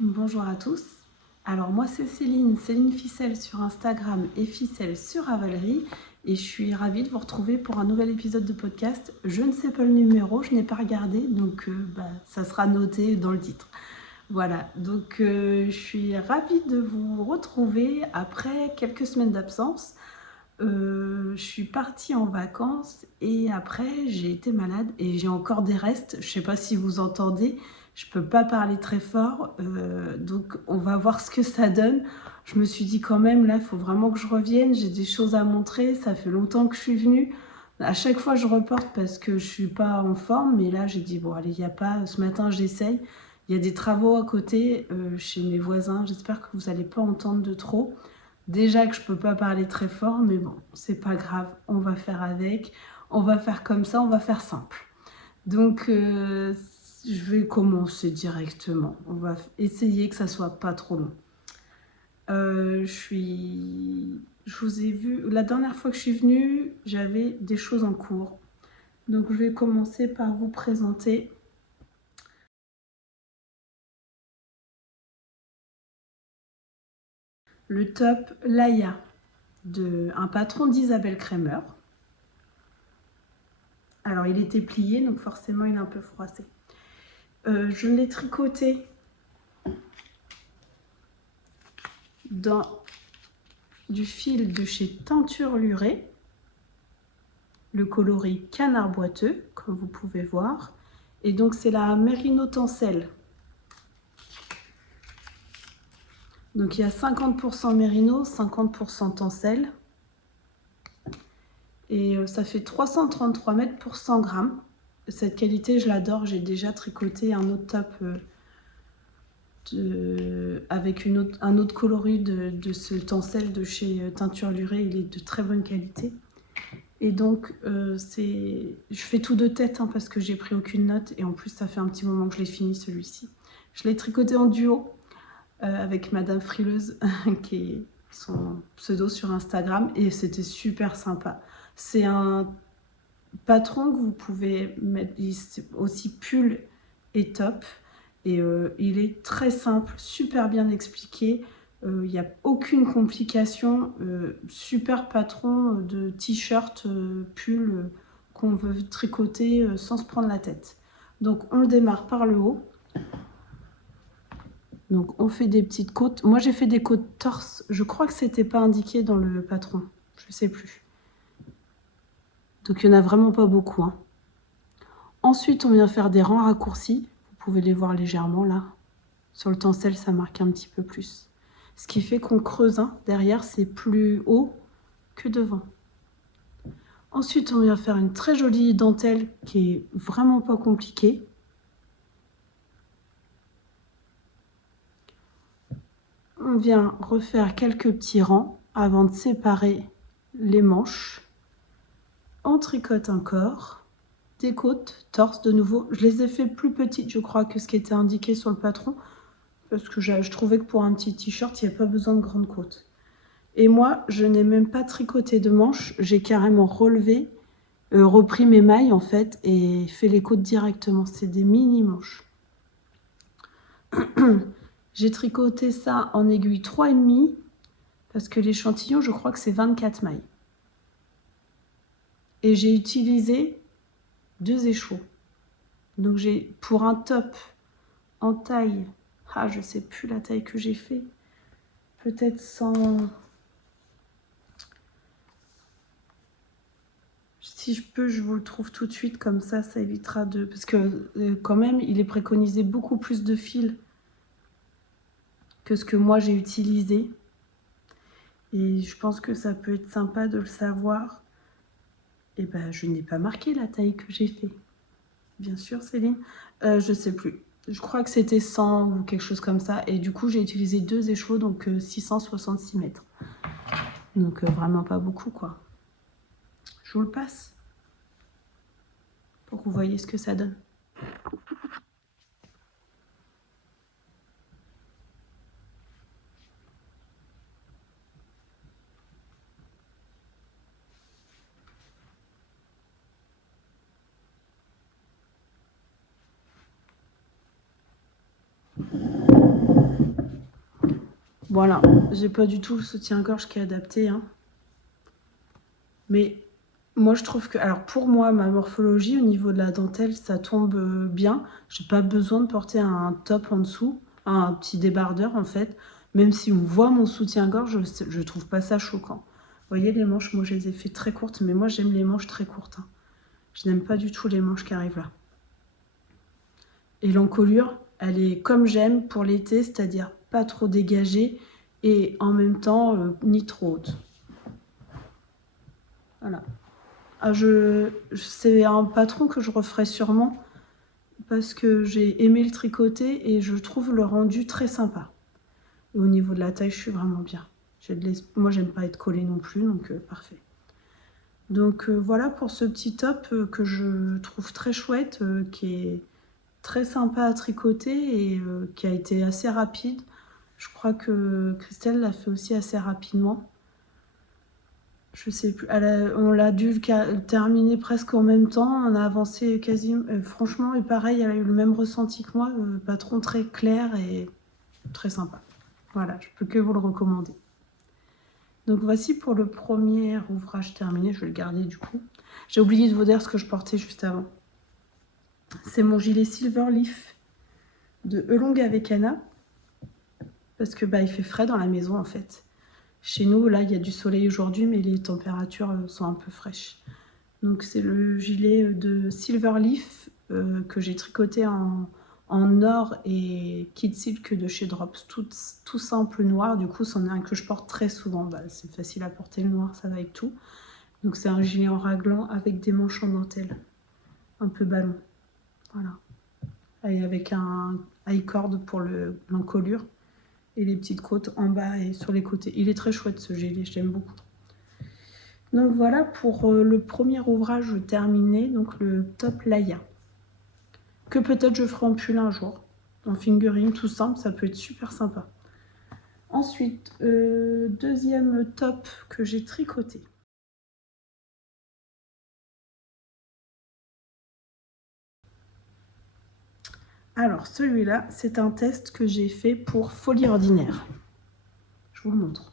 Bonjour à tous. Alors moi c'est Céline Ficelle sur Instagram et Ficelle sur Ravelry et je suis ravie de vous retrouver pour un nouvel épisode de podcast. Je ne sais pas le numéro, je n'ai pas regardé donc ça sera noté dans le titre. Voilà, donc je suis ravie de vous retrouver après quelques semaines d'absence. Je suis partie en vacances et après j'ai été malade et j'ai encore des restes. Je sais pas si vous entendez, je peux pas parler très fort, donc on va voir ce que ça donne. Je me suis dit quand même là, il faut vraiment que je revienne. J'ai des choses à montrer. Ça fait longtemps que je suis venue. À chaque fois je reporte parce que je suis pas en forme, mais là j'ai dit bon allez, il y a pas. Ce matin j'essaye. Il y a des travaux à côté chez mes voisins. J'espère que vous allez pas entendre de trop. Déjà que je peux pas parler très fort, mais bon, c'est pas grave, on va faire avec, on va faire comme ça, on va faire simple. Donc, je vais commencer directement. On va essayer que ça soit pas trop long. Je vous ai vu, la dernière fois que je suis venue, j'avais des choses en cours. Donc, je vais commencer par vous présenter le top Laïa, un patron d'Isabelle Kremer. Alors, il était plié, donc forcément, il est un peu froissé. Je l'ai tricoté dans du fil de chez Teinture Lurée, le coloris canard boiteux, comme vous pouvez voir. Et donc, c'est la Merino Tencel. Donc, il y a 50% Merino, 50% Tencel. Et ça fait 333 mètres pour 100 grammes. Cette qualité, je l'adore. J'ai déjà tricoté un autre top avec un autre coloris de ce tencel de chez Teinture Lurée. Il est de très bonne qualité. Et donc, je fais tout de tête parce que j'ai pris aucune note. Et en plus, ça fait un petit moment que je l'ai fini celui-ci. Je l'ai tricoté en duo avec Madame Frileuse, qui est son pseudo sur Instagram. Et c'était super sympa. C'est un patron que vous pouvez mettre aussi pull et top. Et il est très simple, super bien expliqué. Il n'y a aucune complication. Super patron de t-shirt, pull qu'on veut tricoter sans se prendre la tête. Donc on le démarre par le haut. Donc on fait des petites côtes. Moi j'ai fait des côtes torse. Je crois que c'était pas indiqué dans le patron. Je sais plus. Donc il n'y en a vraiment pas beaucoup. Ensuite on vient faire des rangs raccourcis. Vous pouvez les voir légèrement là. Sur le tencel, ça marque un petit peu plus. Ce qui fait qu'on creuse. Derrière, c'est plus haut que devant. Ensuite, on vient faire une très jolie dentelle qui est vraiment pas compliquée. On vient refaire quelques petits rangs avant de séparer les manches. On tricote encore. Des côtes, torse de nouveau. Je les ai fait plus petites, je crois, que ce qui était indiqué sur le patron. Parce que je trouvais que pour un petit t-shirt, il n'y a pas besoin de grandes côtes. Et moi, je n'ai même pas tricoté de manches. J'ai carrément repris mes mailles en fait et fait les côtes directement. C'est des mini manches. J'ai tricoté ça en aiguille 3,5 parce que l'échantillon, je crois que c'est 24 mailles. Et j'ai utilisé 2 échos. Donc j'ai pour un top en taille, je sais plus la taille que j'ai fait. Peut-être 100. Si je peux, je vous le trouve tout de suite, comme ça évitera de... Parce que quand même, il est préconisé beaucoup plus de fils que ce que moi j'ai utilisé. Et je pense que ça peut être sympa de le savoir. Et je n'ai pas marqué la taille que j'ai fait. Bien sûr, Céline. Je sais plus. Je crois que c'était 100 ou quelque chose comme ça. Et du coup, j'ai utilisé 2 écheaux, donc 666 mètres. Donc vraiment pas beaucoup, quoi. Je vous le passe pour que vous voyez ce que ça donne. Voilà, j'ai pas du tout le soutien-gorge qui est adapté, hein. Mais moi, je trouve que, alors pour moi, ma morphologie au niveau de la dentelle, ça tombe bien. J'ai pas besoin de porter un top en dessous, un petit débardeur en fait. Même si on voit mon soutien-gorge, je trouve pas ça choquant. Vous voyez les manches, moi je les ai fait très courtes, mais moi j'aime les manches très courtes, hein. Je n'aime pas du tout les manches qui arrivent là. Et l'encolure, elle est comme j'aime pour l'été, c'est-à-dire pas trop dégagée et en même temps ni trop haute. Voilà. Ah, c'est un patron que je referai sûrement parce que j'ai aimé le tricoter et je trouve le rendu très sympa. Et au niveau de la taille, je suis vraiment bien. Moi, j'aime pas être collée non plus, donc parfait. Donc voilà pour ce petit top que je trouve très chouette, qui est très sympa à tricoter et qui a été assez rapide. Je crois que Christelle l'a fait aussi assez rapidement. Je sais plus, on l'a dû terminer presque en même temps, on a avancé quasiment, franchement, et pareil, elle a eu le même ressenti que moi, patron très clair et très sympa. Voilà, je peux que vous le recommander. Donc voici pour le premier ouvrage terminé, je vais le garder du coup. J'ai oublié de vous dire ce que je portais juste avant. C'est mon gilet Silverleaf de Elong avec Anna, parce que il fait frais dans la maison en fait. Chez nous, là, il y a du soleil aujourd'hui, mais les températures sont un peu fraîches. Donc c'est le gilet de Silverleaf que j'ai tricoté en or et kid silk de chez Drops, tout simple noir. Du coup, c'en est un que je porte très souvent. C'est facile à porter le noir, ça va avec tout. Donc c'est un gilet en raglan avec des manches en dentelle, un peu ballon. Voilà. Et avec un high cord pour l'encolure et les petites côtes en bas et sur les côtés. Il est très chouette ce gilet, j'aime beaucoup. Donc voilà pour le premier ouvrage terminé, donc le top Laïa. Que peut-être je ferai en pull un jour. En fingering tout simple, ça peut être super sympa. Ensuite, deuxième top que j'ai tricoté. Alors celui-là, c'est un test que j'ai fait pour Folie Ordinaire. Je vous le montre.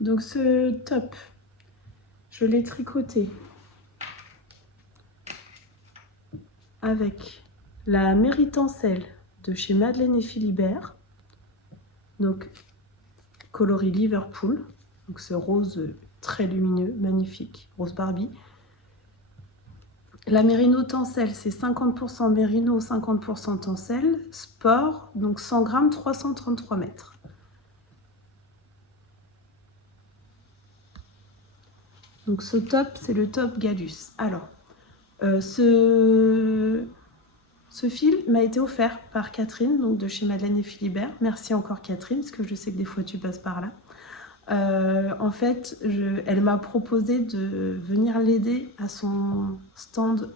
Donc ce top, je l'ai tricoté avec la Méritancelle de chez Madeleine et Philibert, donc coloris Liverpool, donc ce rose très lumineux, magnifique, rose Barbie. La Mérino Tencel, c'est 50% Mérino, 50% Tencel, sport, donc 100 grammes, 333 mètres. Donc ce top, c'est le top Gallus. Alors, ce fil m'a été offert par Catherine, donc de chez Madeleine et Philibert. Merci encore Catherine, parce que je sais que des fois tu passes par là. En fait, elle m'a proposé de venir l'aider à son stand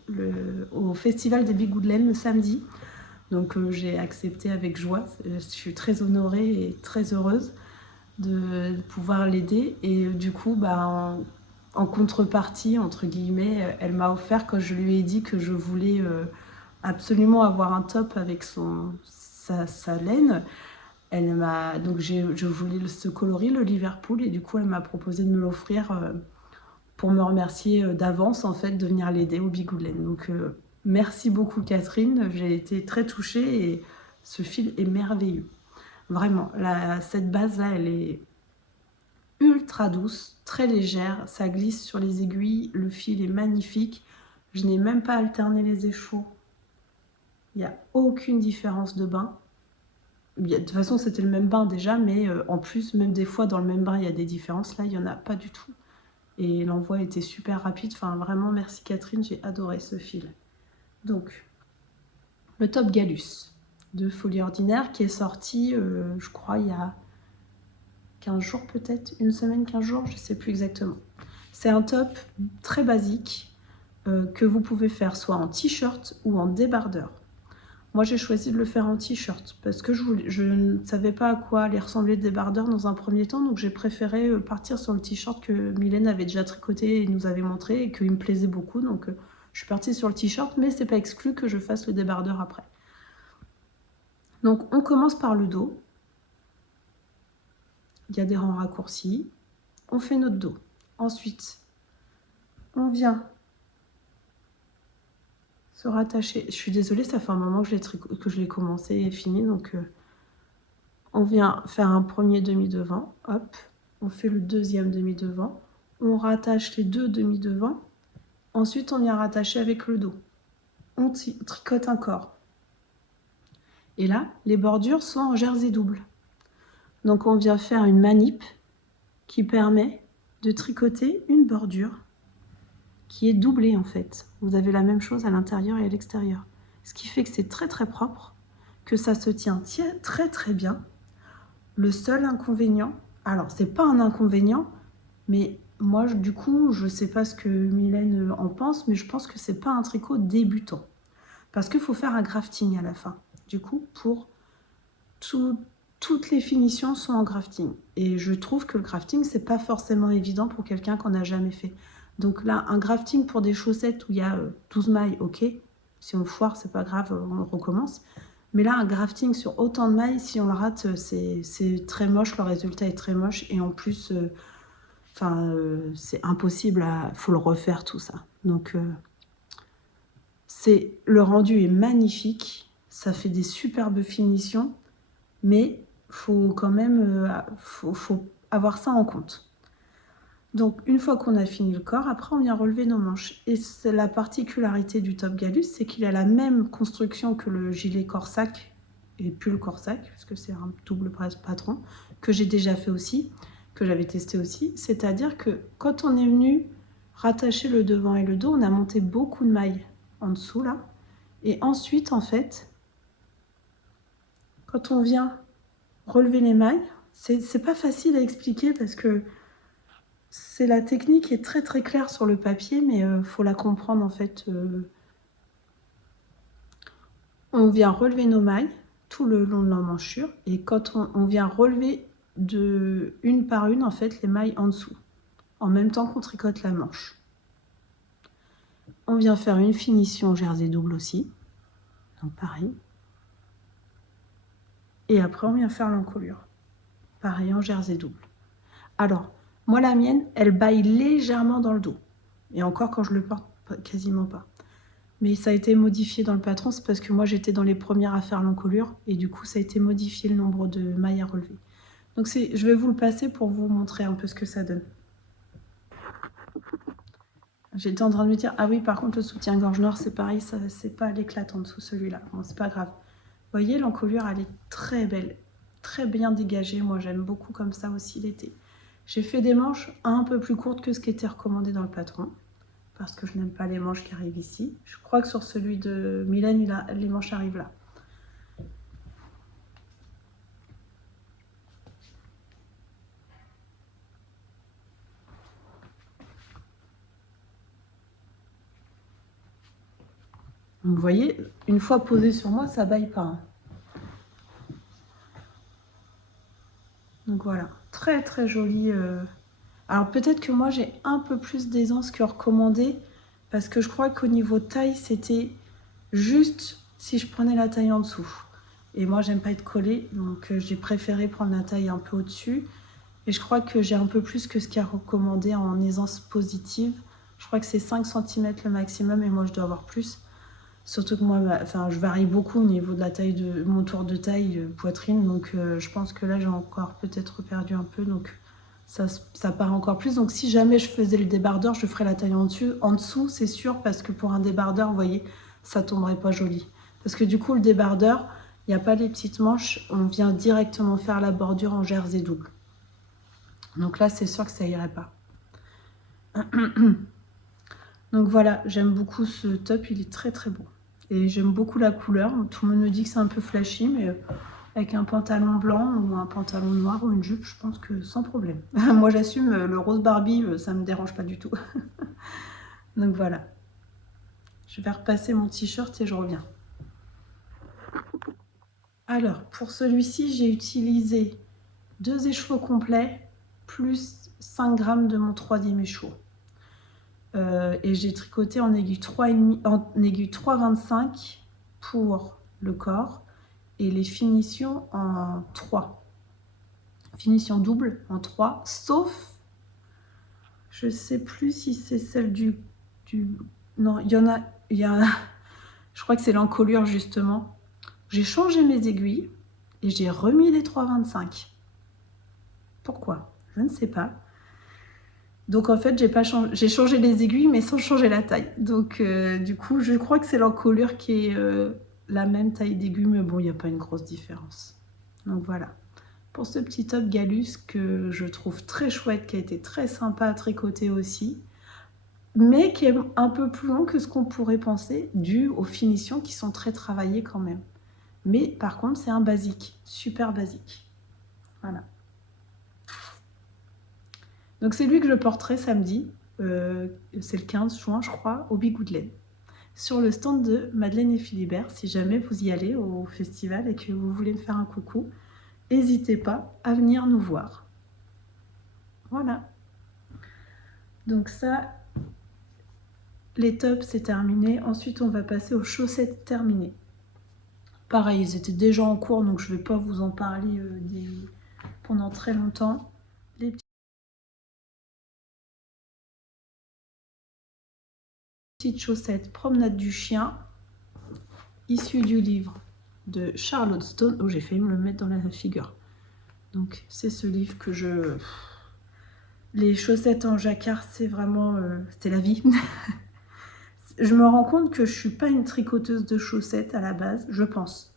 au Festival des Bigoudelaines le samedi. Donc j'ai accepté avec joie. Je suis très honorée et très heureuse de pouvoir l'aider. Et du coup, en contrepartie, entre guillemets, elle m'a offert, quand je lui ai dit que je voulais absolument avoir un top avec sa laine. Donc je voulais ce coloris, le Liverpool, et du coup elle m'a proposé de me l'offrir pour me remercier d'avance en fait de venir l'aider au Bigoudelaine. Donc merci beaucoup Catherine, j'ai été très touchée et ce fil est merveilleux. Vraiment, cette base là elle est ultra douce, très légère, ça glisse sur les aiguilles, le fil est magnifique, je n'ai même pas alterné les échos, il n'y a aucune différence de bain. De toute façon, c'était le même bain déjà, mais en plus, même des fois, dans le même bain, il y a des différences. Là, il n'y en a pas du tout. Et l'envoi était super rapide. Enfin, vraiment, merci Catherine, j'ai adoré ce fil. Donc, le top Gallus de Folie Ordinaire qui est sorti, je crois, il y a 15 jours peut-être, une semaine, 15 jours, je ne sais plus exactement. C'est un top très basique que vous pouvez faire soit en t-shirt ou en débardeur. Moi, j'ai choisi de le faire en t-shirt parce que je ne savais pas à quoi allait ressembler le débardeur dans un premier temps. Donc, j'ai préféré partir sur le t-shirt que Mylène avait déjà tricoté et nous avait montré et qu'il me plaisait beaucoup. Donc, je suis partie sur le t-shirt, mais c'est pas exclu que je fasse le débardeur après. Donc, on commence par le dos. Il y a des rangs raccourcis. On fait notre dos. Ensuite, on vient se rattacher. Je suis désolée, ça fait un moment que je l'ai commencé et fini. Donc, on vient faire un premier demi-devant. Hop. On fait le deuxième demi-devant. On rattache les deux demi-devants. Ensuite, on vient rattacher avec le dos. On tricote un corps. Et là, les bordures sont en jersey double. Donc, on vient faire une manip qui permet de tricoter une bordure qui est doublée en fait. Vous avez la même chose à l'intérieur et à l'extérieur. Ce qui fait que c'est très très propre, que ça se tient très très bien. Le seul inconvénient, alors c'est pas un inconvénient, mais moi du coup je sais pas ce que Mylène en pense, mais je pense que c'est pas un tricot débutant. Parce qu'il faut faire un grafting à la fin. Du coup, pour toutes les finitions sont en grafting. Et je trouve que le grafting, c'est pas forcément évident pour quelqu'un qu'on n'a jamais fait. Donc là, un grafting pour des chaussettes où il y a 12 mailles, ok. Si on foire, c'est pas grave, on recommence. Mais là, un grafting sur autant de mailles, si on le rate, c'est très moche, le résultat est très moche. Et en plus, c'est impossible, faut le refaire tout ça. Donc, le rendu est magnifique, ça fait des superbes finitions, mais faut quand même faut avoir ça en compte. Donc, une fois qu'on a fini le corps, après, on vient relever nos manches. Et c'est la particularité du top Gallus, c'est qu'il a la même construction que le gilet corsac et pull corsac, parce que c'est un double patron, que j'ai déjà fait aussi, que j'avais testé aussi. C'est-à-dire que quand on est venu rattacher le devant et le dos, on a monté beaucoup de mailles en dessous, là. Et ensuite, en fait, quand on vient relever les mailles, c'est pas facile à expliquer parce que la technique est très très claire sur le papier, mais faut la comprendre en fait. On vient relever nos mailles tout le long de l'emmanchure et quand on vient relever une par une en fait les mailles en dessous, en même temps qu'on tricote la manche. On vient faire une finition jersey double aussi, donc pareil. Et après on vient faire l'encolure, pareil en jersey double. Alors, moi, la mienne, elle baille légèrement dans le dos. Et encore, quand je le porte, quasiment pas. Mais ça a été modifié dans le patron, c'est parce que moi, j'étais dans les premières à faire l'encolure. Et du coup, ça a été modifié le nombre de mailles à relever. Donc, je vais vous le passer pour vous montrer un peu ce que ça donne. J'étais en train de me dire, ah oui, par contre, le soutien-gorge noir, c'est pareil, c'est pas à l'éclate en dessous celui-là. Bon, c'est pas grave. Vous voyez, l'encolure, elle est très belle, très bien dégagée. Moi, j'aime beaucoup comme ça aussi l'été. J'ai fait des manches un peu plus courtes que ce qui était recommandé dans le patron, parce que je n'aime pas les manches qui arrivent ici. Je crois que sur celui de Mylène, les manches arrivent là. Donc, vous voyez, une fois posé sur moi, ça baille pas. Hein. Donc voilà, très très joli. Alors peut-être que moi j'ai un peu plus d'aisance que recommandé, parce que je crois qu'au niveau taille, c'était juste si je prenais la taille en dessous. Et moi j'aime pas être collée, donc j'ai préféré prendre la taille un peu au-dessus. Et je crois que j'ai un peu plus que ce qui est recommandé en aisance positive. Je crois que c'est 5 cm le maximum et moi je dois avoir plus. Surtout que moi, je varie beaucoup au niveau de la taille de mon tour de taille poitrine, donc je pense que là j'ai encore peut-être perdu un peu, donc ça part encore plus. Donc si jamais je faisais le débardeur, je ferais la taille en dessous, c'est sûr, parce que pour un débardeur, vous voyez, ça tomberait pas joli. Parce que du coup, le débardeur, il n'y a pas les petites manches, on vient directement faire la bordure en jersey double. Donc là, c'est sûr que ça irait pas. Donc voilà, j'aime beaucoup ce top, il est très très beau. Et j'aime beaucoup la couleur. Tout le monde me dit que c'est un peu flashy, mais avec un pantalon blanc ou un pantalon noir ou une jupe, je pense que sans problème. Moi, j'assume, le rose Barbie, ça me dérange pas du tout. Donc voilà. Je vais repasser mon t-shirt et je reviens. Alors, pour celui-ci, j'ai utilisé 2 écheveaux complets plus 5 grammes de mon 3e écheveau. Et j'ai tricoté en aiguille 3,5, en aiguille 3,25 pour le corps et les finitions en 3. Finition double en 3, sauf, je sais plus si c'est celle du... Non, il y a, je crois que c'est l'encolure justement. J'ai changé mes aiguilles et j'ai remis les 3,25. Pourquoi? Je ne sais pas. Donc en fait, j'ai changé les aiguilles mais sans changer la taille. Donc du coup, je crois que c'est l'encolure qui est la même taille d'aiguille, mais bon, il n'y a pas une grosse différence. Donc voilà. Pour ce petit top Gallus que je trouve très chouette, qui a été très sympa à tricoter aussi, mais qui est un peu plus long que ce qu'on pourrait penser, dû aux finitions qui sont très travaillées quand même. Mais par contre, c'est un basique, super basique. Voilà. Donc c'est lui que je porterai samedi, c'est le 15 juin je crois, au Bigoudelaine, sur le stand de Madeleine et Philibert. Si jamais vous y allez au festival et que vous voulez me faire un coucou, n'hésitez pas à venir nous voir. Voilà. Donc ça, les tops c'est terminé. Ensuite on va passer aux chaussettes terminées. Pareil, ils étaient déjà en cours, donc je ne vais pas vous en parler pendant très longtemps. Les petites chaussettes promenade du chien, issues du livre de Charlotte Stone. Oh, j'ai failli me le mettre dans la figure. Donc c'est ce livre que je... Les chaussettes en jacquard, c'est vraiment... c'était la vie. Je me rends compte que je suis pas une tricoteuse de chaussettes à la base, je pense.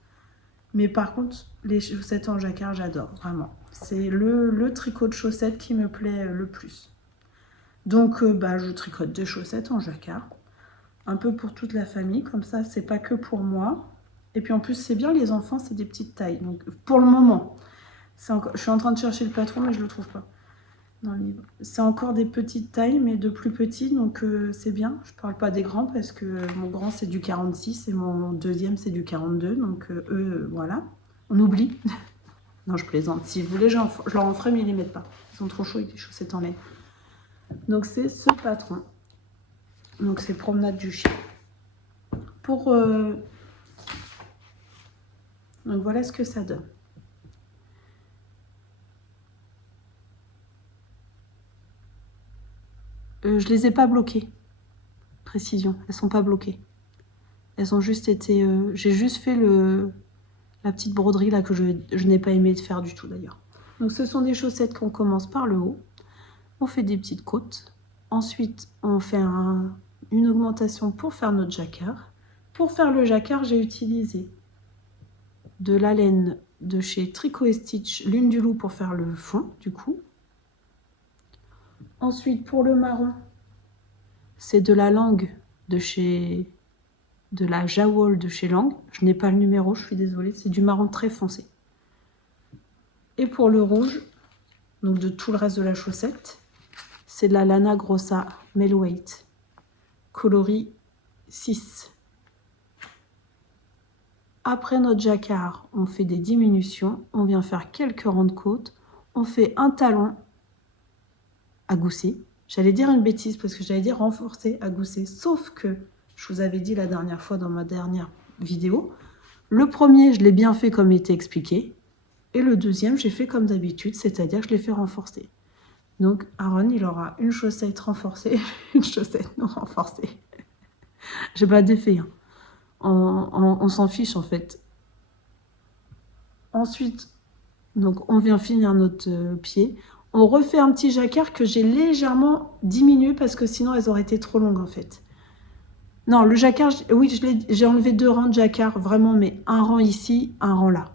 Mais par contre, les chaussettes en jacquard, j'adore, vraiment. C'est le tricot de chaussettes qui me plaît le plus. Donc, je tricote des chaussettes en jacquard. Un peu pour toute la famille, comme ça, c'est pas que pour moi. Et puis en plus, c'est bien, les enfants, c'est des petites tailles. Donc, pour le moment, je suis en train de chercher le patron, mais je le trouve pas dans le livre. C'est encore des petites tailles, mais de plus petits, donc c'est bien. Je parle pas des grands, parce que mon grand, c'est du 46 et mon deuxième, c'est du 42. Donc, eux, voilà, on oublie. Non, je plaisante. Si vous voulez, je leur en ferai, mais ils les mettent pas. Ils sont trop chauds avec les chaussettes en laine. Donc, c'est ce patron. Donc, c'est promenade du chien. Pour... Donc, voilà ce que ça donne. Je les ai pas bloquées. Précision, elles sont pas bloquées. Elles ont juste été... j'ai juste fait la petite broderie là que je n'ai pas aimé de faire du tout d'ailleurs. Donc ce sont des chaussettes qu'on commence par le haut. On fait des petites côtes. Ensuite, on fait une augmentation pour faire notre jacquard. Pour faire le jacquard, j'ai utilisé de la laine de chez Tricot & Stitch, Lune du Loup pour faire le fond du coup. Ensuite, pour le marron, c'est de la langue de la Jawol de chez Lang. Je n'ai pas le numéro, je suis désolée, c'est du marron très foncé. Et pour le rouge, donc de tout le reste de la chaussette, c'est de la Lana Grossa Melweight, coloris 6. Après notre jacquard, on fait des diminutions, on vient faire quelques rangs de côte, on fait un talon à gousset. J'allais dire une bêtise parce que j'allais dire renforcer à gousset, sauf que je vous avais dit la dernière fois dans ma dernière vidéo, le premier, je l'ai bien fait comme il était expliqué, et le deuxième, j'ai fait comme d'habitude, c'est-à-dire que je l'ai fait renforcer. Donc Aaron, il aura une chaussette renforcée, une chaussette non renforcée. J'ai pas d'effet, hein. On s'en fiche en fait. Ensuite, donc on vient finir notre pied. On refait un petit jacquard que j'ai légèrement diminué parce que sinon elles auraient été trop longues en fait. Non, le jacquard, oui, j'ai enlevé 2 rangs de jacquard, vraiment, mais un rang ici, un rang là.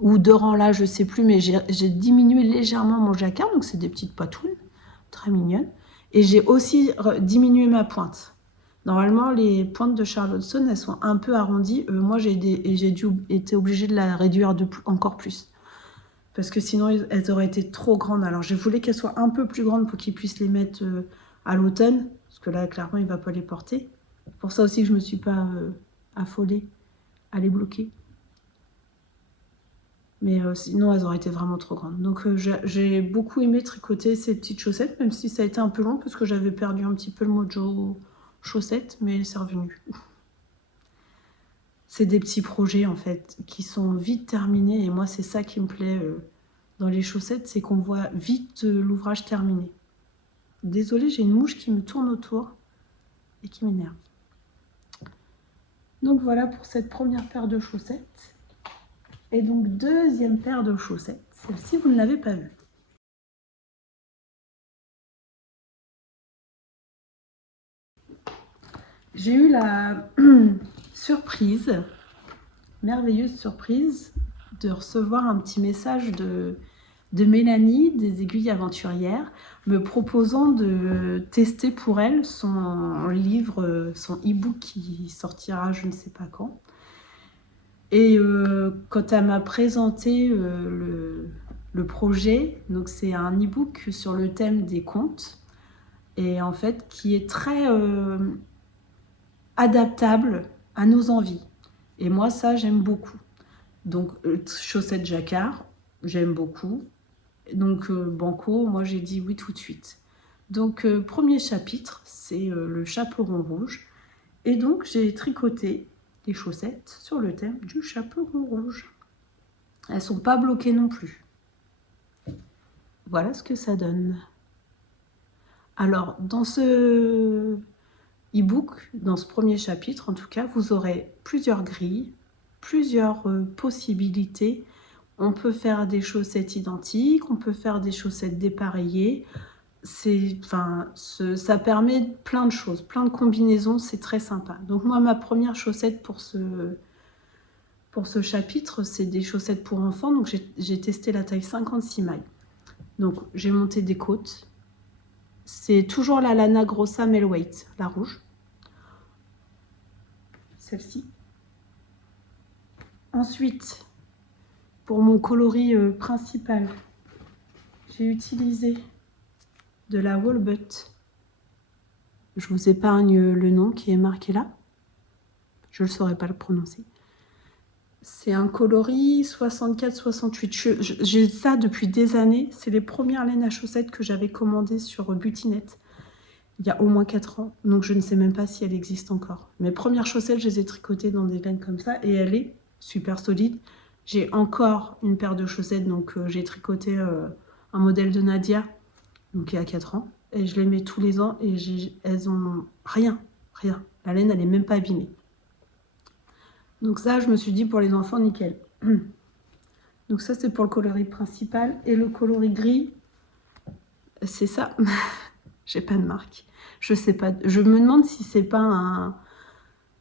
Ou 2 rangs là, je sais plus, mais j'ai diminué légèrement mon jacquard, donc c'est des petites patounes, très mignonnes. Et j'ai aussi diminué ma pointe. Normalement, les pointes de Charlotte Stone, elles sont un peu arrondies. Moi, j'ai été obligée de la réduire encore plus. Parce que sinon, elles auraient été trop grandes. Alors, je voulais qu'elles soient un peu plus grandes pour qu'ils puissent les mettre à l'automne. Parce que là, clairement, il ne va pas les porter. Pour ça aussi que je ne me suis pas affolée à les bloquer. Mais sinon, elles auraient été vraiment trop grandes. Donc j'ai beaucoup aimé tricoter ces petites chaussettes, même si ça a été un peu long, parce que j'avais perdu un petit peu le mojo chaussettes, mais c'est revenu. C'est des petits projets, en fait, qui sont vite terminés. Et moi, c'est ça qui me plaît dans les chaussettes, c'est qu'on voit vite l'ouvrage terminé. Désolée, j'ai une mouche qui me tourne autour et qui m'énerve. Donc voilà pour cette première paire de chaussettes. Et donc deuxième paire de chaussettes, celle-ci vous ne l'avez pas vue. J'ai eu la surprise, merveilleuse surprise, de recevoir un petit message de Mélanie des Aiguilles Aventurières me proposant de tester pour elle son livre, son e-book qui sortira je ne sais pas quand. Et quand elle m'a présenté le projet, donc c'est un e-book sur le thème des contes, et en fait qui est très adaptable à nos envies. Et moi ça j'aime beaucoup. Donc chaussettes jacquard, j'aime beaucoup. Donc banco, moi j'ai dit oui tout de suite. Donc premier chapitre, c'est le chaperon rouge. Et donc j'ai tricoté des chaussettes sur le thème du chaperon rouge. Elles sont pas bloquées non plus. Voilà ce que ça donne. Alors dans ce e-book, dans ce premier chapitre en tout cas, vous aurez plusieurs grilles, plusieurs possibilités. On peut faire des chaussettes identiques, on peut faire des chaussettes dépareillées. Ça permet plein de choses, plein de combinaisons, c'est très sympa. Donc moi, ma première chaussette pour ce chapitre, c'est des chaussettes pour enfants. Donc j'ai testé la taille 56 mailles. Donc j'ai monté des côtes. C'est toujours la Lana Grossa Melweight, la rouge. Celle-ci. Ensuite, pour mon coloris principal, j'ai utilisé de la Woolbutt. Je vous épargne le nom qui est marqué là. Je ne saurais pas le prononcer. C'est un coloris 64-68. J'ai ça depuis des années. C'est les premières laines à chaussettes que j'avais commandées sur Butinette il y a au moins 4 ans. Donc je ne sais même pas si elle existe encore. Mes premières chaussettes, je les ai tricotées dans des laines comme ça et elle est super solide. J'ai encore une paire de chaussettes, donc j'ai tricoté un modèle de Nadia, donc il y a 4 ans. Et je les mets tous les ans et elles ont rien. La laine, elle n'est même pas abîmée. Donc ça, je me suis dit pour les enfants, nickel. Donc ça, c'est pour le coloris principal. Et le coloris gris, c'est ça. J'ai pas de marque. Je sais pas. Je me demande si c'est pas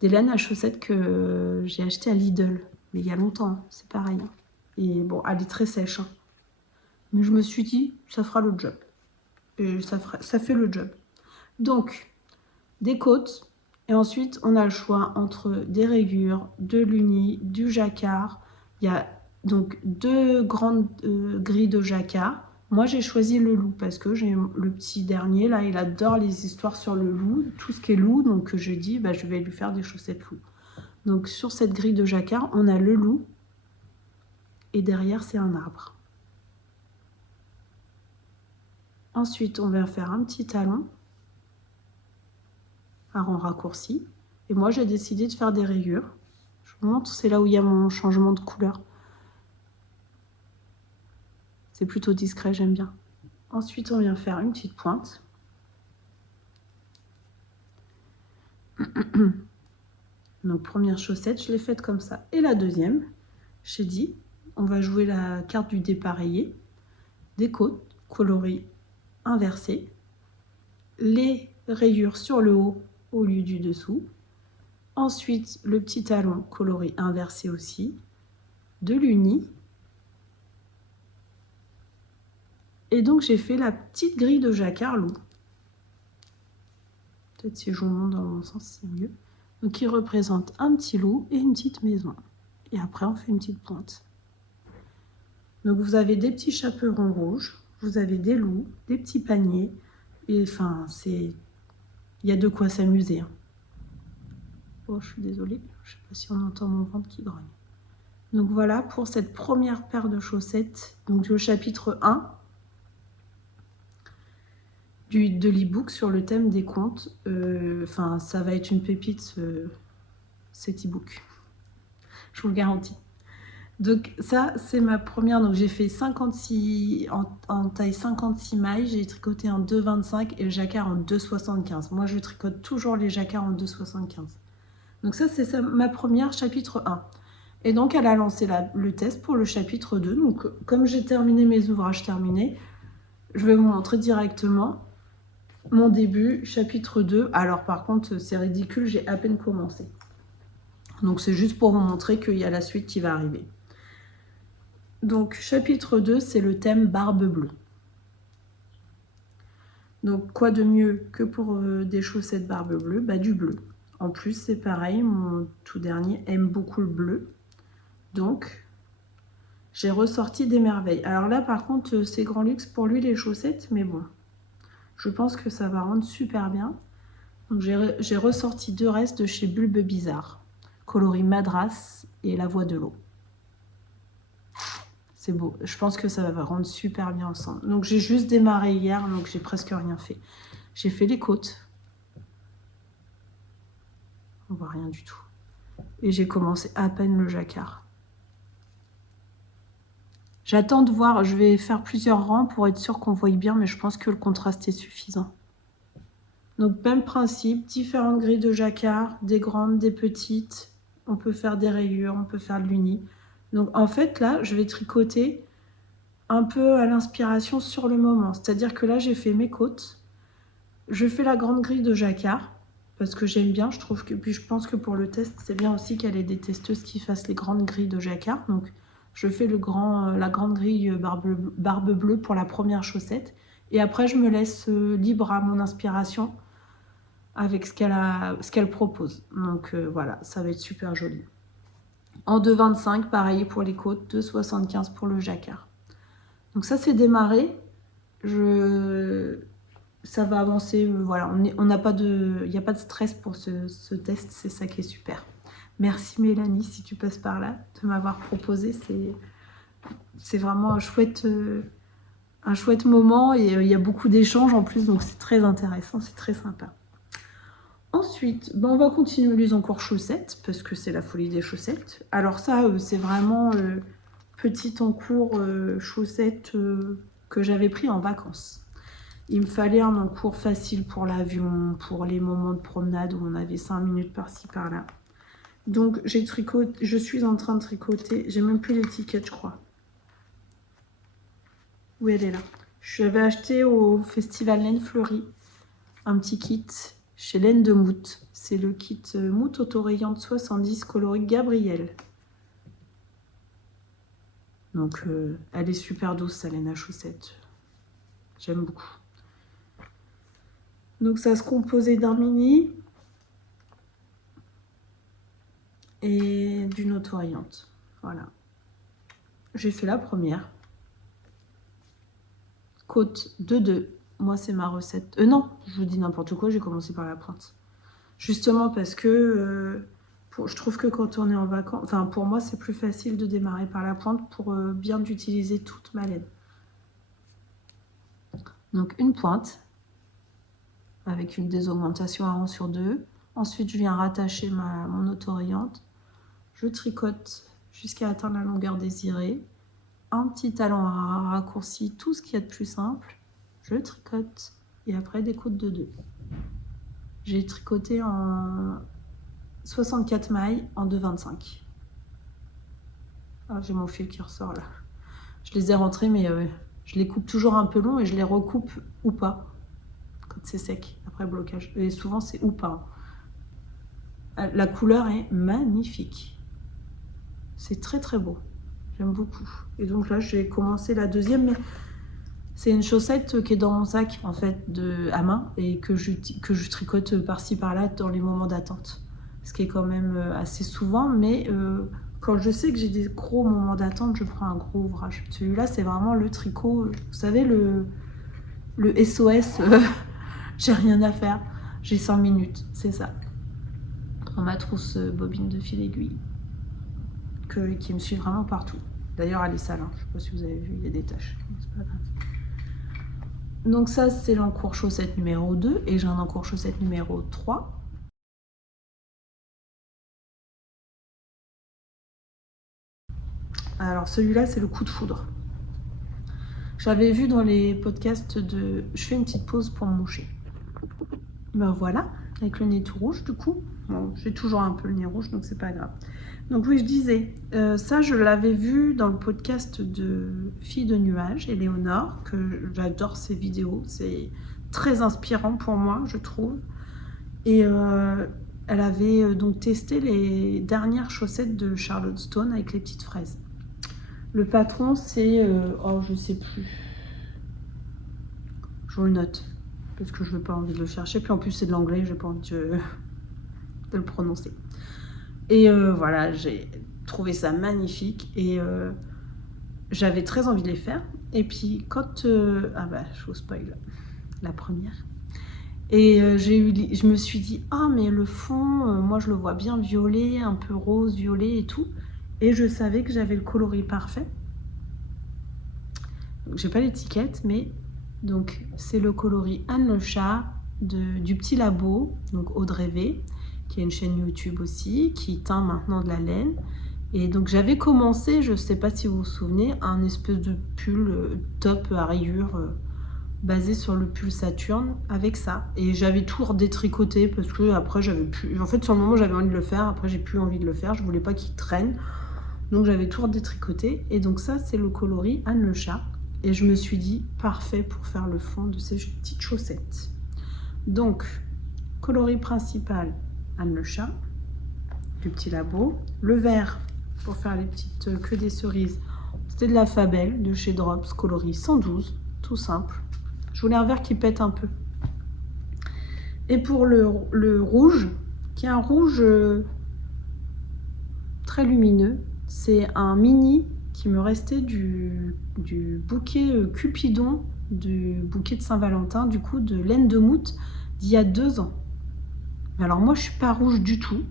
des laines à chaussettes que j'ai acheté à Lidl. Mais il y a longtemps, hein. C'est pareil. Hein. Et bon, elle est très sèche. Hein. Mais je me suis dit, ça fera le job. Et ça fait le job. Donc, des côtes. Et ensuite, on a le choix entre des rayures, de l'uni, du jacquard. Il y a donc 2 grandes grilles de jacquard. Moi, j'ai choisi le loup parce que j'ai le petit dernier, là, il adore les histoires sur le loup, tout ce qui est loup. Donc, je dis, bah, je vais lui faire des chaussettes loup. Donc, sur cette grille de jacquard, on a le loup. Et derrière, c'est un arbre. Ensuite, on va faire un petit talon à rang raccourci. Et moi, j'ai décidé de faire des rayures. Je vous montre, c'est là où il y a mon changement de couleur. C'est plutôt discret, j'aime bien. Ensuite, on vient faire une petite pointe. Donc, première chaussette, je l'ai faite comme ça. Et la deuxième, j'ai dit, on va jouer la carte du dépareillé. Des côtes, coloris inversés. Les rayures sur le haut au lieu du dessous. Ensuite, le petit talon, coloris inversé aussi. De l'uni. Et donc, j'ai fait la petite grille de jacquard loup. Peut-être si je vous montre dans mon sens, c'est mieux. Donc, il représente un petit loup et une petite maison. Et après, on fait une petite pointe. Donc, vous avez des petits chaperons rouges, vous avez des loups, des petits paniers. Et enfin, il y a de quoi s'amuser. Hein. Oh, je suis désolée, je ne sais pas si on entend mon ventre qui grogne. Donc voilà pour cette première paire de chaussettes, donc le chapitre 1 de l'e-book sur le thème des contes. Enfin, ça va être une pépite, cet e-book. Je vous le garantis. Donc ça, c'est ma première. Donc j'ai fait 56 en taille 56 mailles. J'ai tricoté en 2,25 et le jacquard en 2,75. Moi, je tricote toujours les jacquards en 2,75. Donc ça, c'est ma première, chapitre 1. Et donc, elle a lancé le test pour le chapitre 2. Donc, comme j'ai terminé mes ouvrages terminés, je vais vous montrer directement mon début, chapitre 2. Alors, par contre, c'est ridicule, j'ai à peine commencé. Donc, c'est juste pour vous montrer qu'il y a la suite qui va arriver. Donc, chapitre 2, c'est le thème barbe bleue. Donc, quoi de mieux que pour des chaussettes barbe bleue? Bah, du bleu. En plus, c'est pareil, mon tout dernier aime beaucoup le bleu. Donc, j'ai ressorti des merveilles. Alors là, par contre, c'est grand luxe pour lui, les chaussettes. Mais bon, je pense que ça va rendre super bien. Donc, j'ai ressorti 2 restes de chez Bulbe Bizarre. Coloris Madras et La Voix de l'eau. C'est beau. Je pense que ça va rendre super bien ensemble. Donc, j'ai juste démarré hier, donc j'ai presque rien fait. J'ai fait les côtes. On voit rien du tout. Et j'ai commencé à peine le jacquard. J'attends de voir, je vais faire plusieurs rangs pour être sûr qu'on voit bien, mais je pense que le contraste est suffisant. Donc même principe, différentes grilles de jacquard, des grandes, des petites. On peut faire des rayures, on peut faire de l'uni. Donc en fait là, je vais tricoter un peu à l'inspiration sur le moment. C'est-à-dire que là, j'ai fait mes côtes. Je fais la grande grille de jacquard, parce que j'aime bien, je trouve que... Puis je pense que pour le test, c'est bien aussi qu'elle ait des testeuses qui fassent les grandes grilles de jacquard. Donc je fais la grande grille barbe bleue pour la première chaussette. Et après, je me laisse libre à mon inspiration avec ce qu'elle propose. Donc voilà, ça va être super joli. En 2,25, pareil pour les côtes, 2,75 pour le jacquard. Donc ça, c'est démarré. Ça va avancer. Voilà, il n'y a pas de stress pour ce test. C'est ça qui est super. Merci Mélanie, si tu passes par là, de m'avoir proposé. C'est vraiment un chouette moment et il y a beaucoup d'échanges en plus, donc c'est très intéressant, c'est très sympa. Ensuite, on va continuer les encours chaussettes, parce que c'est la folie des chaussettes. Alors ça, c'est vraiment petit encours chaussettes que j'avais pris en vacances. Il me fallait un encours facile pour l'avion, pour les moments de promenade où on avait 5 minutes par-ci, par-là. Donc, je suis en train de tricoter. J'ai même plus l'étiquette, je crois. Oui, elle est là. J'avais acheté au Festival Laine Fleurie un petit kit chez Laine de Moute. C'est le kit Moute autorayante 70 coloris Gabriel. Donc, elle est super douce, sa laine à chaussettes. J'aime beaucoup. Donc, ça se composait d'un mini et d'une autorayante. Voilà. J'ai fait la première. Côte de 2. Moi, c'est ma recette. Non, je vous dis n'importe quoi, j'ai commencé par la pointe. Justement parce que je trouve que quand on est en vacances, enfin pour moi, c'est plus facile de démarrer par la pointe pour bien utiliser toute ma laine. Donc une pointe avec une désaugmentation à 1 sur 2. Ensuite, je viens rattacher mon autorayante. Je tricote jusqu'à atteindre la longueur désirée. Un petit talon à raccourci, tout ce qu'il y a de plus simple. Je tricote et après des côtes de 2. J'ai tricoté en 64 mailles en 2,25. Ah, j'ai mon fil qui ressort là. Je les ai rentrés, mais je les coupe toujours un peu long et je les recoupe ou pas quand c'est sec après blocage. Et souvent c'est ou pas. La couleur est magnifique. C'est très très beau. J'aime beaucoup. Et donc là, j'ai commencé la deuxième, mais c'est une chaussette qui est dans mon sac en fait à main et que je tricote par-ci par-là dans les moments d'attente. Ce qui est quand même assez souvent, mais quand je sais que j'ai des gros moments d'attente, je prends un gros ouvrage. Celui-là, c'est vraiment le tricot, vous savez, le SOS, j'ai rien à faire, j'ai 5 minutes, c'est ça. Dans ma trousse bobine de fil aiguille. qui me suit vraiment partout. D'ailleurs, elle est sale, hein. Je ne sais pas si vous avez vu, il y a des taches. C'est pas grave. Donc ça, c'est l'encours chaussette numéro 2 et j'ai un encours chaussette numéro 3. Alors celui-là, c'est le coup de foudre. J'avais vu dans les podcasts de... Je fais une petite pause pour me moucher. Ben voilà, avec le nez tout rouge du coup. Bon, j'ai toujours un peu le nez rouge, donc c'est pas grave. Donc oui, je disais, ça je l'avais vu dans le podcast de Fille de Nuages, Éléonore, que j'adore ses vidéos. C'est très inspirant pour moi, je trouve. Et elle avait donc testé les dernières chaussettes de Charlotte Stone avec les petites fraises. Le patron, c'est... oh, je sais plus. Je vous le note, parce que je n'ai pas envie de le chercher. Puis en plus, c'est de l'anglais, je n'ai pas envie de le prononcer. Et voilà, j'ai trouvé ça magnifique. Et j'avais très envie de les faire. Et puis, quand... ah bah, je vous spoil la première. Et je me suis dit, ah, mais le fond, moi, je le vois bien violet, un peu rose, violet et tout. Et je savais que j'avais le coloris parfait. J'ai pas l'étiquette, mais donc c'est le coloris Anne le chat du Petit Labo, donc Audrey V, qui a une chaîne YouTube aussi, qui teint maintenant de la laine. Et donc j'avais commencé, je sais pas si vous vous souvenez, un espèce de pull top à rayures basé sur le pull Saturne avec ça. Et j'avais tout redétricoté parce que après j'avais plus... En fait sur le moment j'avais envie de le faire, après j'ai plus envie de le faire, je voulais pas qu'il traîne. Donc j'avais tout redétricoté. Et donc ça c'est le coloris Anne le chat. Et je me suis dit, parfait pour faire le fond de ces petites chaussettes. Donc, coloris principal, Anne le chat, du Petit Labo. Le vert, pour faire les petites queues des cerises, c'était de la Fabelle, de chez Drops, coloris 112, tout simple. Je voulais un vert qui pète un peu. Et pour le rouge, qui est un rouge très lumineux, c'est un mini qui me restait du bouquet Cupidon, du bouquet de Saint-Valentin, du coup de laine de moute d'il y a 2 ans. Alors moi je suis pas rouge du tout,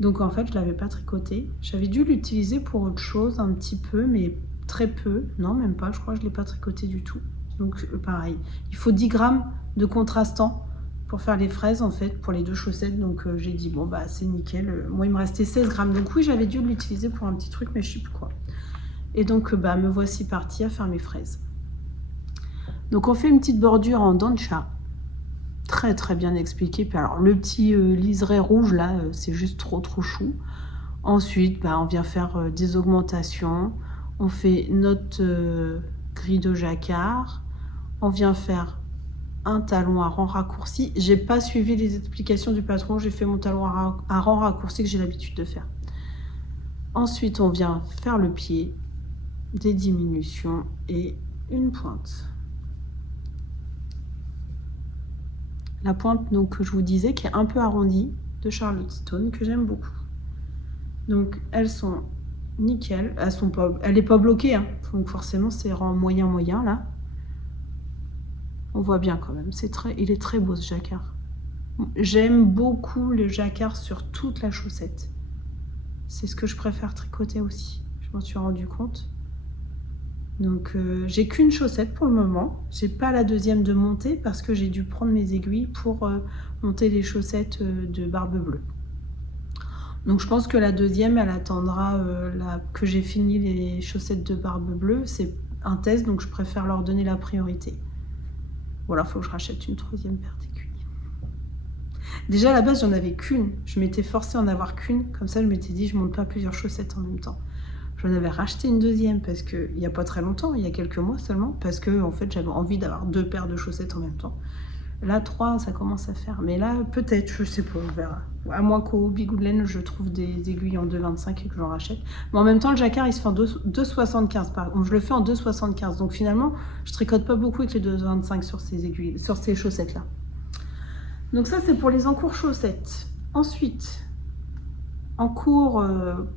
donc en fait je l'avais pas tricoté. J'avais dû l'utiliser pour autre chose un petit peu, mais très peu, non même pas, je crois que je l'ai pas tricoté du tout. Donc pareil, il faut 10 grammes de contrastant pour faire les fraises en fait, pour les 2 chaussettes, donc j'ai dit bon bah c'est nickel. Moi il me restait 16 grammes, donc oui j'avais dû l'utiliser pour un petit truc, mais je sais plus quoi. Et donc, bah, me voici partie à faire mes fraises. Donc, on fait une petite bordure en dents de chat. Très, très bien expliqué. Puis alors, le petit liseré rouge, là, c'est juste trop, trop chou. Ensuite, bah, on vient faire des augmentations. On fait notre grille de jacquard. On vient faire un talon à rang raccourci. J'ai pas suivi les explications du patron. J'ai fait mon talon à rang raccourci que j'ai l'habitude de faire. Ensuite, on vient faire le pied, des diminutions et une pointe. La pointe donc, que je vous disais qui est un peu arrondie de Charlotte Stone que j'aime beaucoup. Donc elles sont nickel, elle n'est pas bloquée, hein. Donc forcément c'est rang moyen là. On voit bien quand même, il est très beau ce jacquard. J'aime beaucoup le jacquard sur toute la chaussette. C'est ce que je préfère tricoter aussi, je m'en suis rendu compte. Donc j'ai qu'une chaussette pour le moment, j'ai pas la deuxième de monter parce que j'ai dû prendre mes aiguilles pour monter les chaussettes de Barbe Bleue. Donc je pense que la deuxième elle attendra que j'ai fini les chaussettes de Barbe Bleue, c'est un test donc je préfère leur donner la priorité. Voilà, il faut que je rachète une 3e paire d'aiguilles. Déjà à la base j'en avais qu'une, je m'étais forcée à en avoir qu'une, comme ça je m'étais dit je monte pas plusieurs chaussettes en même temps. J'en avais racheté une deuxième parce qu'il n'y a pas très longtemps, il y a quelques mois seulement, parce que en fait j'avais envie d'avoir 2 paires de chaussettes en même temps. Là 3 ça commence à faire, mais là peut-être, je sais pas, on verra. À moins qu'au Bigoudelaine je trouve des aiguilles en 2,25 et que j'en rachète. Mais en même temps le jacquard il se fait en 2,75 par exemple. Je le fais en 2,75, donc finalement je tricote pas beaucoup avec les 2,25 sur ces aiguilles, sur ces chaussettes là. Donc ça c'est pour les encours chaussettes. Ensuite, encours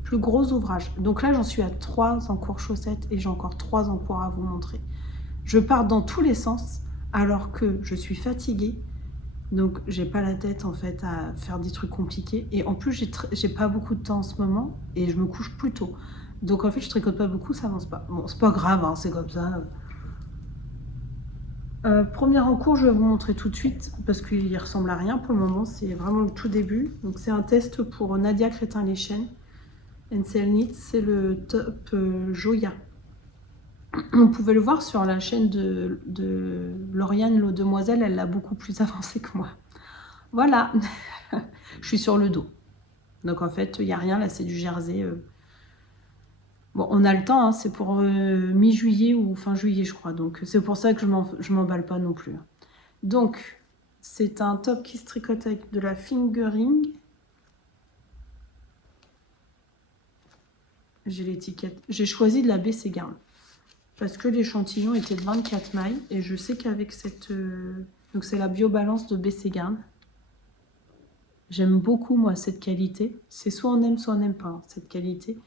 plus gros ouvrage. Donc là j'en suis à 3 encours chaussettes et j'ai encore 3 encours à vous montrer. Je pars dans tous les sens alors que je suis fatiguée. Donc, j'ai pas la tête en fait à faire des trucs compliqués. Et en plus, j'ai pas beaucoup de temps en ce moment et je me couche plus tôt. Donc, en fait, je tricote pas beaucoup, ça avance pas. Bon, c'est pas grave, hein, c'est comme ça. Premier en cours, je vais vous montrer tout de suite parce qu'il ressemble à rien pour le moment. C'est vraiment le tout début. Donc, c'est un test pour Nadia Crétin-Lechen. NCL Knit, c'est le top Joya. On pouvait le voir sur la chaîne de Lauriane, l'eau demoiselle, elle l'a beaucoup plus avancé que moi. Voilà, je suis sur le dos. Donc en fait, il n'y a rien, là c'est du jersey. Bon, on a le temps, hein, c'est pour mi-juillet ou fin juillet, je crois. Donc c'est pour ça que je m'emballe pas non plus. Donc, c'est un top qui se tricote avec de la fingering. J'ai l'étiquette. J'ai choisi de la BC Garn parce que l'échantillon était de 24 mailles et je sais qu'avec cette... donc c'est la biobalance de BC Garn. J'aime beaucoup moi cette qualité. C'est soit on aime pas hein, cette qualité.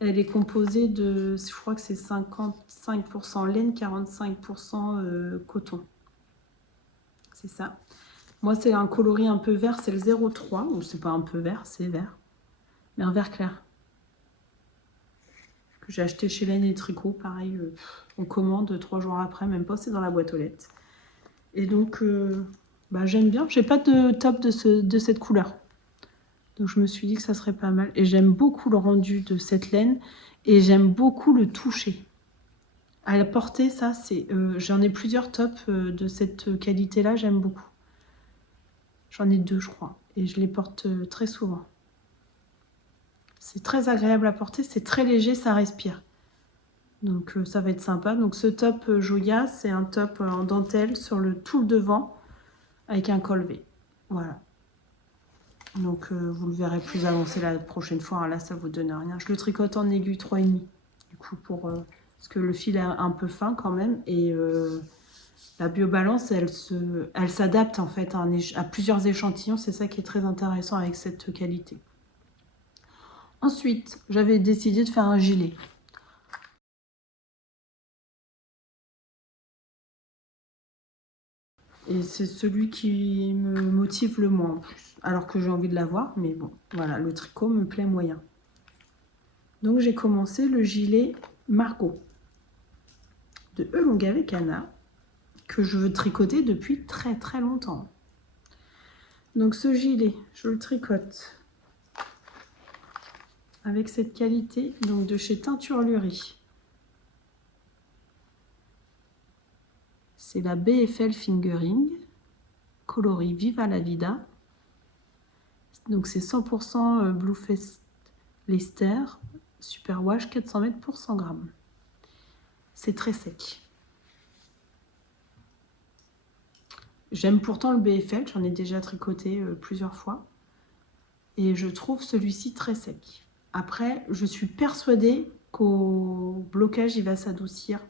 Elle est composée de, je crois que c'est 55% laine, 45% coton. C'est ça. Moi c'est un coloris un peu vert, c'est le 03. Ou c'est pas un peu vert, c'est vert. Mais un vert clair. Que j'ai acheté chez Laine et Tricot, pareil, on commande 3 jours après, même pas, c'est dans la boîte aux lettres. Et donc, bah, j'aime bien. J'ai pas de top de cette couleur. Donc, je me suis dit que ça serait pas mal. Et j'aime beaucoup le rendu de cette laine. Et j'aime beaucoup le toucher. À la portée, ça, c'est... j'en ai plusieurs tops de cette qualité-là, j'aime beaucoup. J'en ai 2, je crois. Et je les porte très souvent. C'est très agréable à porter, c'est très léger, ça respire. Donc ça va être sympa. Donc ce top Joya, c'est un top en dentelle sur tout le devant avec un col V. Voilà. Donc vous le verrez plus avancé la prochaine fois. Hein. Là, ça vous donne rien. Je le tricote en aiguille 3,5. Du coup, parce que le fil est un peu fin quand même. Et la biobalance, elle s'adapte en fait à plusieurs échantillons. C'est ça qui est très intéressant avec cette qualité. Ensuite, j'avais décidé de faire un gilet. Et c'est celui qui me motive le moins en plus. Alors que j'ai envie de l'avoir, mais bon, voilà, le tricot me plaît moyen. Donc j'ai commencé le gilet Margot de E longue avec Anna, que je veux tricoter depuis très très longtemps. Donc ce gilet, je le tricote avec cette qualité, donc de chez Teinturlurie. C'est la BFL Fingering, coloris Viva la Vida. Donc c'est 100% Bluefest Lester, Superwash 400 mètres pour 100 grammes. C'est très sec. J'aime pourtant le BFL, j'en ai déjà tricoté plusieurs fois. Et je trouve celui-ci très sec. Après, je suis persuadée qu'au blocage, il va s'adoucir.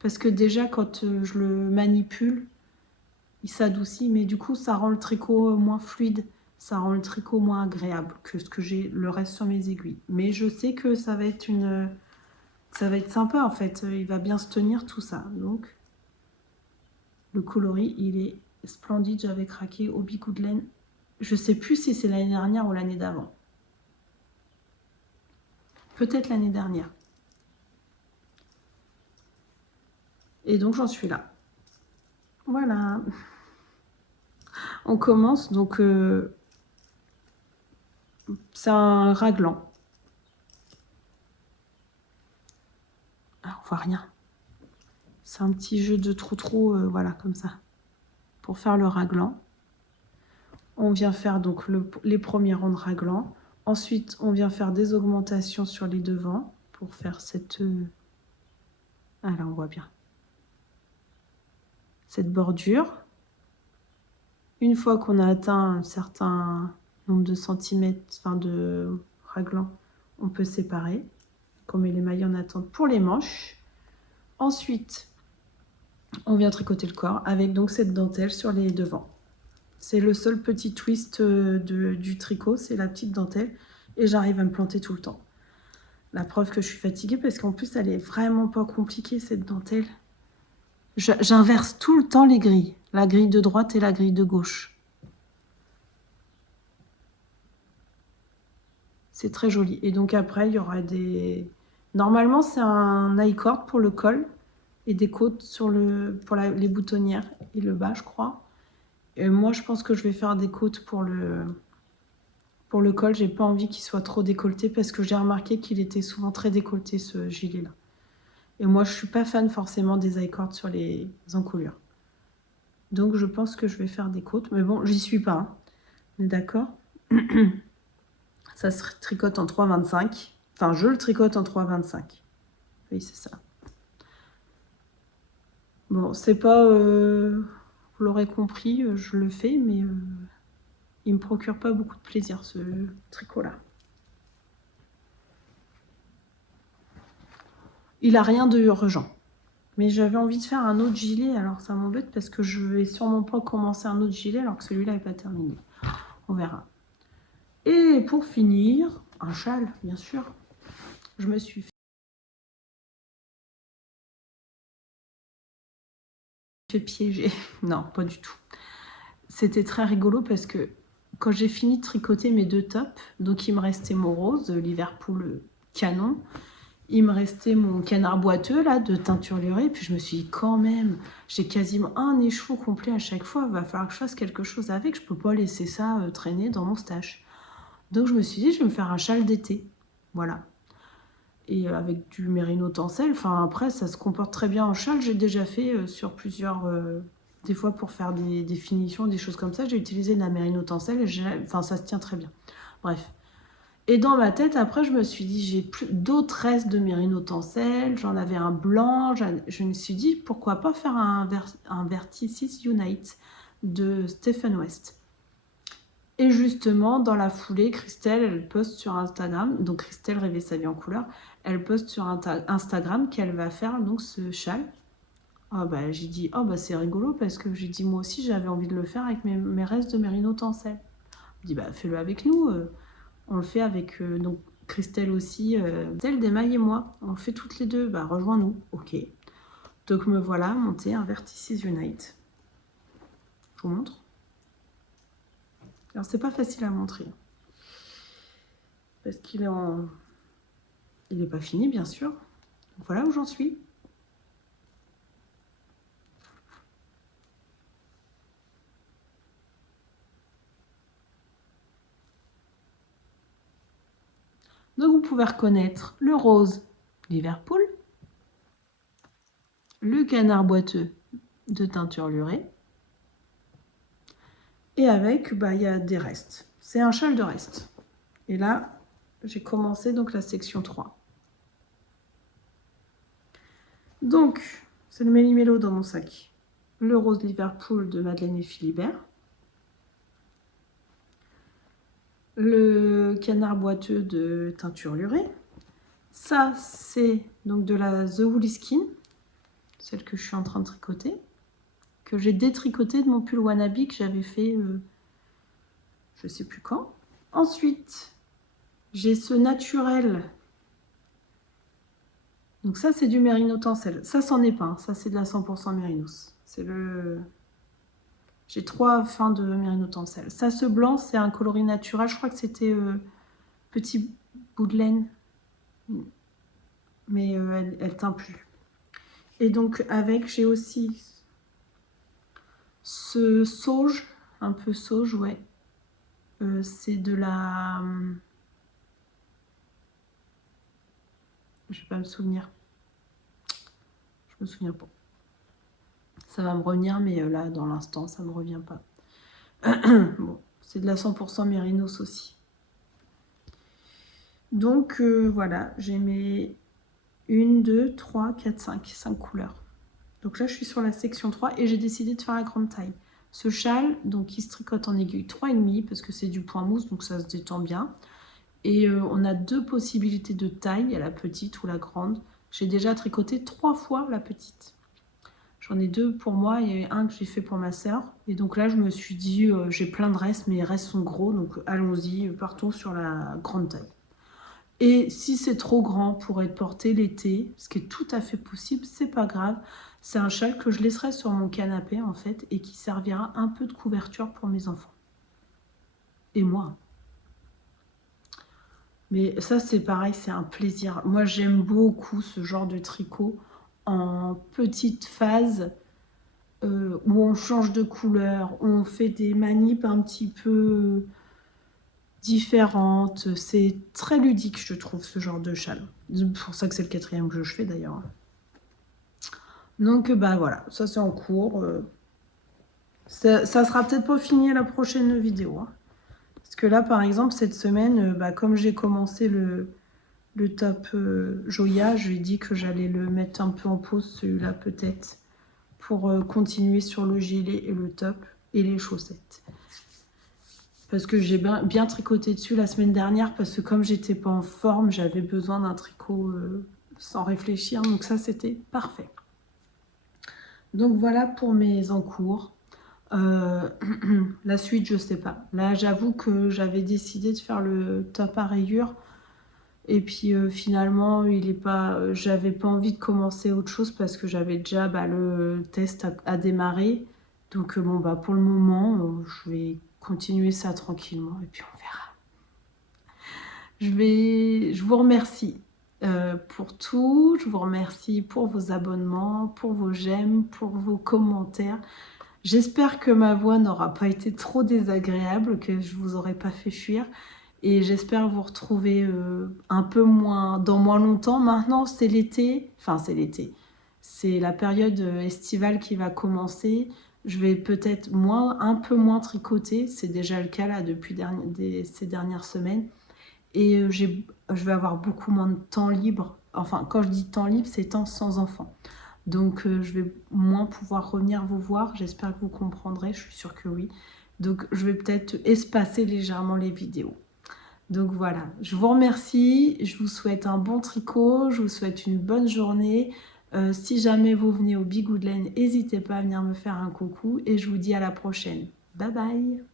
Parce que déjà, quand je le manipule, il s'adoucit. Mais du coup, ça rend le tricot moins fluide. Ça rend le tricot moins agréable que ce que j'ai le reste sur mes aiguilles. Mais je sais que ça va être sympa en fait. Il va bien se tenir tout ça. Donc, le coloris, il est splendide. J'avais craqué au bicou de laine. Je sais plus si c'est l'année dernière ou l'année d'avant. Peut-être l'année dernière. Et donc, j'en suis là. Voilà. On commence. Donc, c'est un raglan. Ah, on voit rien. C'est un petit jeu de trou-trou, voilà, comme ça. Pour faire le raglan. On vient faire donc les premiers rangs de raglan. Ensuite, on vient faire des augmentations sur les devants pour faire cette... Ah là, on voit bien. Cette bordure. Une fois qu'on a atteint un certain nombre de centimètres, enfin de raglan, on peut séparer. On met les mailles en attente pour les manches. Ensuite, on vient tricoter le corps avec donc cette dentelle sur les devants. C'est le seul petit twist du tricot, c'est la petite dentelle. Et j'arrive à me planter tout le temps. La preuve que je suis fatiguée parce qu'en plus, elle est vraiment pas compliquée, cette dentelle. J'inverse tout le temps les grilles. La grille de droite et la grille de gauche. C'est très joli. Et donc après, il y aura des... Normalement, c'est un I-cord pour le col et des côtes pour les boutonnières et le bas, je crois. Et moi, je pense que je vais faire des côtes pour le col. J'ai pas envie qu'il soit trop décolleté parce que j'ai remarqué qu'il était souvent très décolleté, ce gilet-là. Et moi, je suis pas fan forcément des I-cords sur les encolures. Donc, je pense que je vais faire des côtes. Mais bon, j'y suis pas. Hein. On est d'accord? Ça se tricote en 3,25. Enfin, je le tricote en 3,25. Oui, c'est ça. Bon, c'est pas... vous l'aurez compris, je le fais, mais il me procure pas beaucoup de plaisir, ce tricot-là. Il a rien de urgent. Mais j'avais envie de faire un autre gilet, alors ça m'embête parce que je vais sûrement pas commencer un autre gilet alors que celui-là n'est pas terminé. On verra. Et pour finir, un châle, bien sûr. Je me suis fait piéger. Non, pas du tout. C'était très rigolo parce que quand j'ai fini de tricoter mes 2 tops, donc il me restait mon rose, Liverpool canon, il me restait mon canard boiteux là de teinture lurée, puis je me suis dit quand même, j'ai quasiment un écheveau complet à chaque fois, il va falloir que je fasse quelque chose avec, je peux pas laisser ça traîner dans mon stash. Donc je me suis dit je vais me faire un châle d'été, voilà. Et avec du mérino tencel, enfin après ça se comporte très bien en châle, j'ai déjà fait sur plusieurs... des fois pour faire des finitions, des choses comme ça, j'ai utilisé de la mérino tencel et enfin ça se tient très bien. Bref. Et dans ma tête, après, je me suis dit, j'ai plus d'autres restes de mérino tencel, j'en avais un blanc, je me suis dit, pourquoi pas faire un Vertices Unite de Stephen West. Et justement, dans la foulée, Christelle, elle poste sur Instagram, donc Christelle Rêver sa vie en couleur, elle poste sur Instagram qu'elle va faire donc ce châle. Ah bah, j'ai dit, oh bah c'est rigolo parce que j'ai dit, moi aussi, j'avais envie de le faire avec mes restes de mérino tencel. Je dis, bah fais-le avec nous. On le fait avec donc Christelle aussi, Christelle d'Emaille et moi. On le fait toutes les deux. Bah, rejoins-nous. Ok. Donc me voilà monter un Vertices Unite. Je vous montre. Alors c'est pas facile à montrer. Parce qu'il est en... Il n'est pas fini bien sûr. Donc, voilà où j'en suis. Donc vous pouvez reconnaître le rose Liverpool, le canard boiteux de teinture lurée, et avec, bah, il y a des restes. C'est un châle de reste. Et là, j'ai commencé donc la section 3. Donc, c'est le méli-mélo dans mon sac. Le rose Liverpool de Madeleine et Philibert. Le canard boiteux de teinture lurée. Ça, c'est donc de la The Woolly Skin, celle que je suis en train de tricoter, que j'ai détricoté de mon pull Wannabe que j'avais fait, je sais plus quand. Ensuite, j'ai ce naturel. Donc ça, c'est du mérino tencel. Ça, c'en est pas. Hein. Ça, c'est de la 100% mérinos. C'est le... J'ai 3 fins de mérino tencel. Ça, ce blanc, c'est un coloris naturel. Je crois que c'était petit bout de laine. Mais elle teint plus. Et donc, avec, j'ai aussi ce sauge. Un peu sauge, ouais. C'est de la... Je vais pas me souvenir. Je me souviens pas. Ça va me revenir, mais là, dans l'instant, ça me revient pas. Bon, c'est de la 100% mérinos aussi. Donc, voilà, j'ai mes 1, 2, 3, 4, 5 couleurs. Donc là, je suis sur la section 3 et j'ai décidé de faire la grande taille. Ce châle, donc, il se tricote en aiguille 3,5 parce que c'est du point mousse, donc ça se détend bien. Et on a 2 possibilités de taille, il y a la petite ou la grande. J'ai déjà tricoté 3 fois la petite. J'en ai 2 pour moi, il y a un que j'ai fait pour ma sœur. Et donc là, je me suis dit, j'ai plein de restes, mais les restes sont gros, donc allons-y, partons sur la grande taille. Et si c'est trop grand pour être porté l'été, ce qui est tout à fait possible, c'est pas grave. C'est un châle que je laisserai sur mon canapé en fait et qui servira un peu de couverture pour mes enfants. Et moi. Mais ça, c'est pareil, c'est un plaisir. Moi, j'aime beaucoup ce genre de tricot en petite phase où on change de couleur, où on fait des manips un petit peu différentes. C'est très ludique, je trouve, ce genre de châle. C'est pour ça que c'est le 4e que je fais d'ailleurs. Donc, bah voilà, ça c'est en cours. Ça sera peut-être pas fini à la prochaine vidéo. Hein. Parce que là, par exemple, cette semaine, comme j'ai commencé le top Joya, je lui ai dit que j'allais le mettre un peu en pause, celui-là peut-être, pour continuer sur le gilet et le top et les chaussettes. Parce que j'ai bien tricoté dessus la semaine dernière, parce que comme j'étais pas en forme, j'avais besoin d'un tricot sans réfléchir, donc ça c'était parfait. Donc voilà pour mes encours. La suite, je sais pas. Là, j'avoue que j'avais décidé de faire le top à rayures. Et puis finalement, j'avais pas envie de commencer autre chose parce que j'avais déjà le test à démarrer. Donc pour le moment, je vais continuer ça tranquillement et puis on verra. Je vous remercie pour tout. Je vous remercie pour vos abonnements, pour vos j'aime, pour vos commentaires. J'espère que ma voix n'aura pas été trop désagréable, que je vous aurai pas fait fuir. Et j'espère vous retrouver un peu dans moins longtemps. Maintenant, c'est l'été. Enfin, c'est l'été. C'est la période estivale qui va commencer. Je vais peut-être un peu moins tricoter. C'est déjà le cas là depuis ces dernières semaines. Et je vais avoir beaucoup moins de temps libre. Enfin, quand je dis temps libre, c'est temps sans enfant. Donc, je vais moins pouvoir revenir vous voir. J'espère que vous comprendrez. Je suis sûre que oui. Donc, je vais peut-être espacer légèrement les vidéos. Donc voilà, je vous remercie, je vous souhaite un bon tricot, je vous souhaite une bonne journée. Si jamais vous venez au Bigoudelaine, n'hésitez pas à venir me faire un coucou et je vous dis à la prochaine. Bye bye!